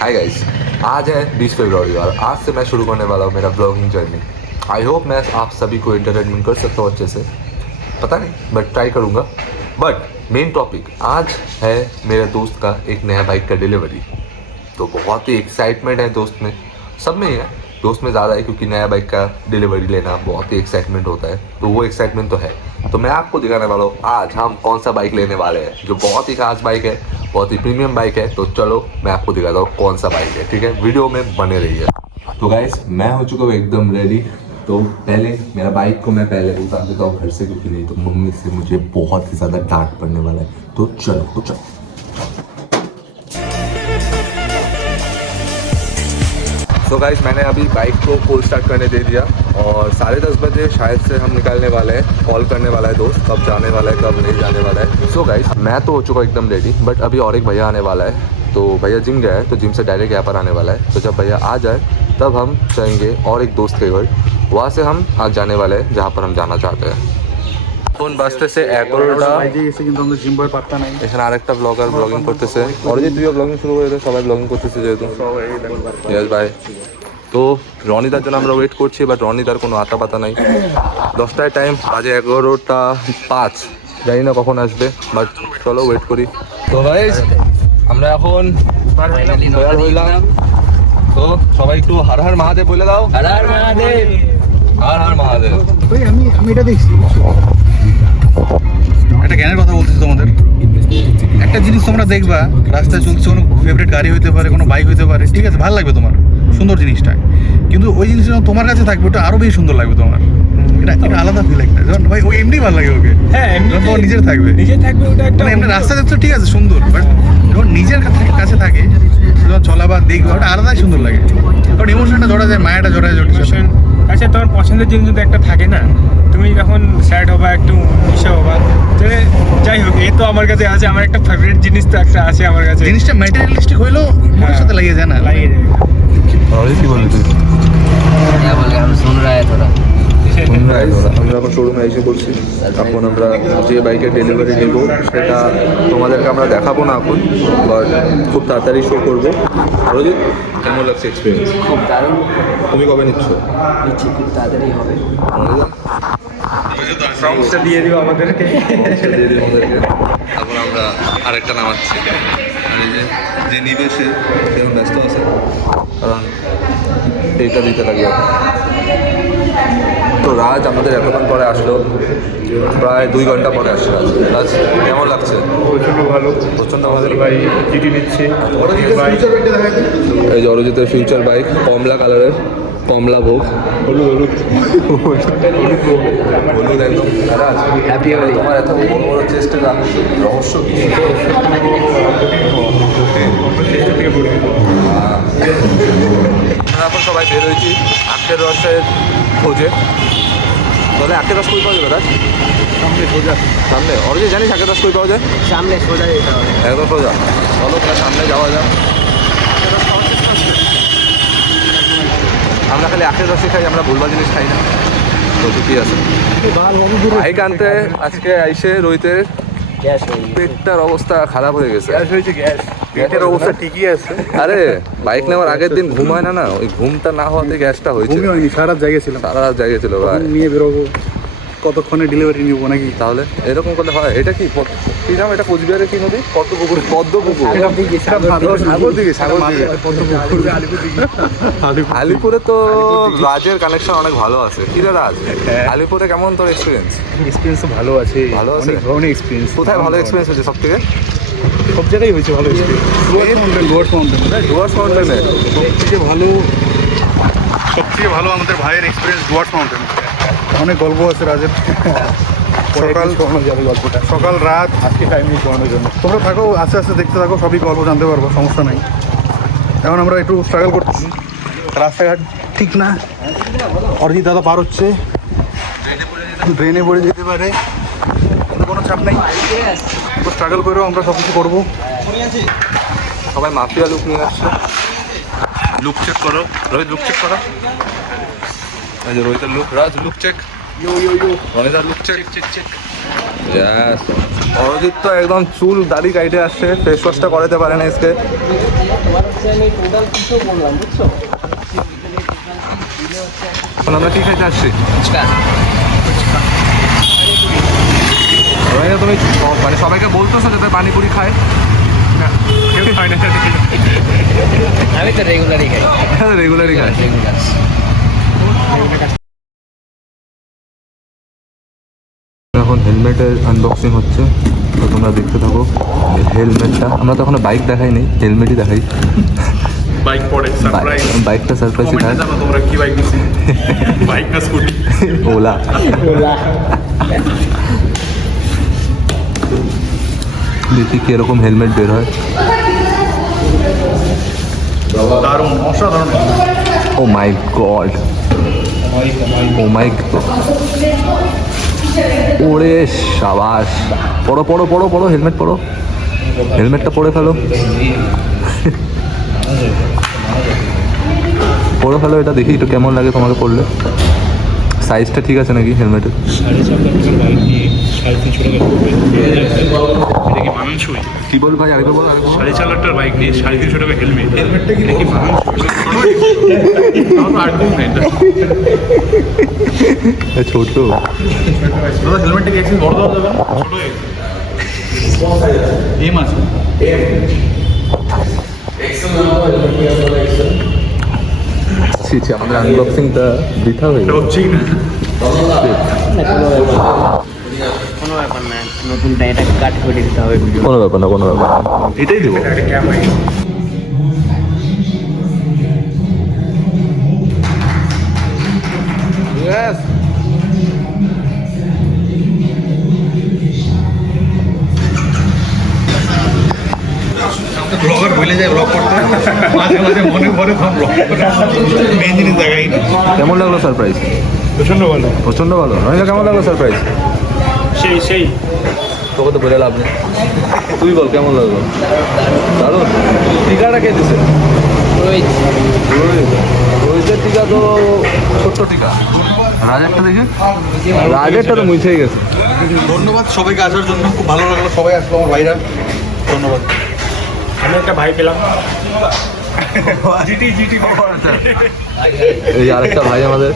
Hi guys, आज है 20 फरवरी और आज से मैं शुरू करने वाला हूँ मेरा ब्लॉगिंग जर्नी। आई होप मैं आप सभी को एंटरटेनमेंट कर सकता हूँ अच्छे से, पता नहीं बट ट्राई करूँगा। बट मेन टॉपिक आज है मेरे दोस्त का एक नया बाइक का डिलीवरी। तो बहुत ही एक्साइटमेंट है दोस्त में, सब में ही है, दोस्त में ज़्यादा है क्योंकि नया बाइक का डिलीवरी लेना बहुत ही एक्साइटमेंट होता है। तो वो एक्साइटमेंट तो है। तो मैं आपको दिखाने वाला हूँ आज हम कौन सा बाइक लेने वाले हैं, जो बहुत ही खास बाइक है, बहुत ही प्रीमियम बाइक है। तो चलो मैं आपको दिखाता हूँ कौन सा बाइक है, ठीक है, वीडियो में बने रहिए। तो गाइस मैं हो चुका हूँ एकदम रेडी। तो पहले मेरा बाइक को मैं पहले उतार देता हूँ घर से, क्योंकि नहीं तो मम्मी से मुझे बहुत ही ज़्यादा डांट पड़ने वाला है। तो चलो। तो गाइस मैंने अभी बाइक को कोल्ड स्टार्ट करने दे दिया और 10:30 बजे शायद से हम निकलने वाले हैं। कॉल करने वाला है दोस्त, कब जाने वाला है कब नहीं जाने वाला है। सो गाइस मैं तो हो चुका एकदम रेडी, बट अभी और एक भैया आने वाला है। तो भैया जिम गया है, तो जिम से डायरेक्ट यहाँ पर आने वाला है। तो जब भैया आ जाए तब हम जाएंगे और एक दोस्त के घर, वहाँ से हम आज जाने वाले हैं जहाँ पर हम जाना चाहते हैं। কোন বাসতেছে 11টা বাজে গেছে কিন্তু আমরা জিম বয় পাত্তা নাই। এখানে আরেকটা ব্লগার ব্লগিং করতেছে, অলরেডি দুইও ব্লগিং শুরু করে দিয়েছে, সবাই ব্লগিং করতেছে যেহেতু সবাই। यस भाई। তো রনিদার জন্য আমরা ওয়েট করছি, বাট রনিদার কোনো আতা পাতা নাই। 10টায় টাইম, বাজে 11টা 5, জানি না কখন আসবে, বাট চলো ওয়েট করি। তো গাইস আমরা এখন তৈরি হইলাম। তো সবাই একটু হর হর মহাদেব বলে দাও। হর হর মহাদেব, হর হর মহাদেব। ভাই আমি এটা দেখছি একটা জ্ঞানের কথা বলতেছি তোমাদের। একটা জিনিস তোমরা দেখবা, রাস্তায় চলছে, কোনো ফেভারিট গাড়ি হইতে পারে, কোনো বাইক হইতে পারে, ঠিক আছে, ভালো লাগবে তোমার, সুন্দর জিনিসটা। কিন্তু ওই জিনিসটা যখন তোমার কাছে থাকবে ওটা আরো বেশি সুন্দর লাগবে তোমার। এটা আলাদা ফিল একটা, যখন ভাই ওই এমনি ভালো লাগে ওকে, হ্যাঁ যখন তোমার নিজের থাকবে ওটা একটা এমনি রাস্তা যাচ্ছে ঠিক আছে সুন্দর, বাট যখন নিজের কাছে থাকে, যখন চলা বা দেখবে ওটা আলাদাই সুন্দর লাগে। কারণ ইমোশনটা ধরা যায়, মায়াটা ধরা যায়। আচ্ছা তোমার পছন্দের জিনিস যদি একটা থাকে না, তুমি যখন স্যাড হবা, একটু মিশে হবা, তাহলে যাই হোক, এই তো আমার কাছে আছে, আমার একটা ফেভারিট জিনিস তো একটা আছে আমার কাছে। জিনিসটা ম্যাটেরিয়ালিস্টিক হইলেও মনের সাথে লাগিয়ে যায় না, লাগিয়ে যায়। और কি বললি তুই? क्या बोल रहे हम सुन रहा है थोड़ा। আমরা এখন শোরুমে এসে পড়ছি। এখন আমরা যে বাইকের ডেলিভারি নেব সেটা তোমাদেরকে আমরা দেখাবো না এখন, বাট খুব তাড়াতাড়ি শো করবো। রোজিত কেমন লাগছে এক্সপিরিয়েন্স? খুব দারুণ, তুমি কবে নিচ্ছ? নিচ্ছি খুব তাড়াতাড়ি হবে। প্রমিসটা দিয়ে দিও আমাদেরকে। তারপর আমরা আরেকটা নামাচ্ছি। আর এই যে নিবে সে সেরকম ব্যস্ত আছে, কারণ এইটা দিতে লাগে। তো রাজ আমাদের এতক্ষণ পরে আসলো, প্রায় 2 ঘন্টা পরে আসছে। রাজ কেমন লাগছে? প্রচণ্ড ভালো, প্রচণ্ড ভালো। ভাই জিটি নিচ্ছে। এই যে অরিজিতের ফিউচার বাইক, কমলা কালারের, কমলা ভোগ, হলুদ একদম। রাজ হ্যাপি হোলি। তোমার এত বড় বড় চেষ্টের রহস্য কি? আমরা এখন সবাই বের হয়েছি আখের রসের খোঁজে। তাহলে আখের রস কই পাওয়া যাবে? রাজ সামনে অরিজিৎ জানিস আখের রস কই পাওয়া যায়? সামনে সোজা যেতে হবে। একদম সোজা, চলো তার সামনে যাওয়া যাক। আমরা খালি আখের রসই খাই, আমরা ভুলভাল জিনিস খাই না। তো ঠিকই আছে। বাইক আনতে আজকে আইসে রোহিতের গ্যাস হয়ে পেটটার অবস্থা খারাপ হয়ে গেছে। পেটের অবস্থা ঠিকই আছে। আরে বাইক নেওয়ার আগের দিন ঘুম হয় না, ওই ঘুমটা না হওয়াতে গ্যাসটা হয়েছে। ঘুমই হয়নি, সারা রাত জায়গা ছিলাম। সারা রাত জায়গা ছিল ভাই। নিয়ে বেরোবো, কতক্ষণে ডেলিভারি নিবো নাকি? তাহলে এরকম করলে হয়? এটা কি কি নাম? এটা কোচবিহারের কি নদী? পদ্মপুকুর। আলিপুরে তো রাজের কানেকশন অনেক ভালো আছে। কি রে রাজ, আলিপুরে কেমন তোর এক্সপিরিয়েন্স? এক্সপিরিয়েন্স তো ভালো আছে, ভালো আছে? অনেক ধরনের এক্সপিরিয়েন্স। কোথায় ভালো এক্সপিরিয়েন্স হয়েছে সব থেকে? সব জায়গায় হয়েছে ভালো এক্সপিরিয়েন্স। ডুয়ার্স মাউন্টেনে সবথেকে ভালো আমাদের ভাইয়ের এক্সপিরিয়েন্স ডুয়ার্স মাউন্টেন। অনেক গল্প আছে রাজের, সকাল রাত আজকে টাইম নিয়ে শোনানোর জন্য। তোমরা থাকো, আস্তে আস্তে দেখতে থাকো, সবই গল্প জানতে পারবো, সমস্যা নাই। এখন আমরা একটু স্ট্রাগল করতেছি, রাস্তাঘাট ঠিক না, অরিজিৎ দাদা পার হচ্ছে, ড্রেনে পড়ে যেতে পারে, কোনো চাপ নেই, স্ট্রাগল করেও আমরা সব কিছু করবো। সবাই মাফিয়া লুক নিয়ে আসছে। লুক চেক করো রোহিত, লুক চেক করো। এই যে রোহিতের লুক, রাজ লুক চেক, রনিদার লুক চেক। ইয়েস। অরজিৎ তো একদম চুল দাড়ি কাইটে আসছে, ফেস ওয়াশটা করাতে পারে না আজকে। এখন আমরা কি খাইতে আসছি? রোহিণী, তুমি মানে সবাইকে বলতেছো যাতে পানিপুরি খায়? না কেউ খায় না সাথে আমি তো রেগুলারই খাই। রেগুলারই খায়। রেগুলার। এখন হেলমেটের আনবক্সিং হচ্ছে, তো তোমরা দেখতে থাকো। হেলমেটটা আমরা তো এখনো বাইক দেখাইনি, হেলমেটই দেখাই। বাইক পরে সারপ্রাইজ। বাইকটা সারপ্রাইজই কমেন্টে থাক। জানো তোমরা কি বাইক দিছি, বাইক না স্কুটি? ওলা। দেখি কি এরকম হেলমেট বের হয়। দারুণ, অসাধারণ। ও মাই গড, ও মাই গড, ওরে সাবাস। পড়ো পড়ো পড়ো পড়ো, হেলমেট পড়ো, হেলমেটটা পরে ফেলো, পরে ফেলো। এটা দেখি একটু কেমন লাগে তোমাকে পড়লে। সাইজটা ঠিক আছে নাকি হেলমেটের? 3.5 বাইক নিয়ে 350 টাকা পড়বে। এটা কি মানানসই? কি বল ভাই, আরেকবার বল, আরেকবার বল। 3.5 বাইক নিয়ে 350 টাকা হেলমেট। হেলমেটটা কি মানানসই? আমার তো আর্গুমেন্ট নাই এটা। ছোট দাদা হেলমেটটা কি একটু বড় দেওয়া যাবে না? ছোট এম আছে। ছি ছি, আমাদের আনবক্সিংটা বৃথা হয়ে এটা গেল। হচ্ছেই না। কোনো ব্যাপার না, নতুনটা এটাকে কাট করে দিতে হবে ভিডিও। কোনো ব্যাপার না, কোনো ব্যাপার না, এটাই দেবো। একটা ক্যামেরা ব্লগার ভুলে যায় ব্লগ করতে, মাঝে মাঝে মনে পড়ে সব ব্লগ মেন জিনিস দেখাই। কেমন লাগলো সারপ্রাইজ? প্রচন্ড ভালো, প্রচন্ড ভালো। রহিলা, কেমন লাগলো সারপ্রাইজ? সেই সেই তোকে তো বলে লাভ নেই, তুই বল কেমন লাগলো? দারুণ। টিকাটা কে দিছে? ওই রোহিতের টিকা তো ছোট্ট টিকা। রাজেরটা দেখে, রাজেরটা তো মুছেই গেছে। ধন্যবাদ সবাইকে আসার জন্য, খুব ভালো লাগলো সবাই আসলো আমার ভাইরা। ধন্যবাদ। আমি একটা ভাই পেলাম। জিটি এই আরেকটা ভাই আমাদের।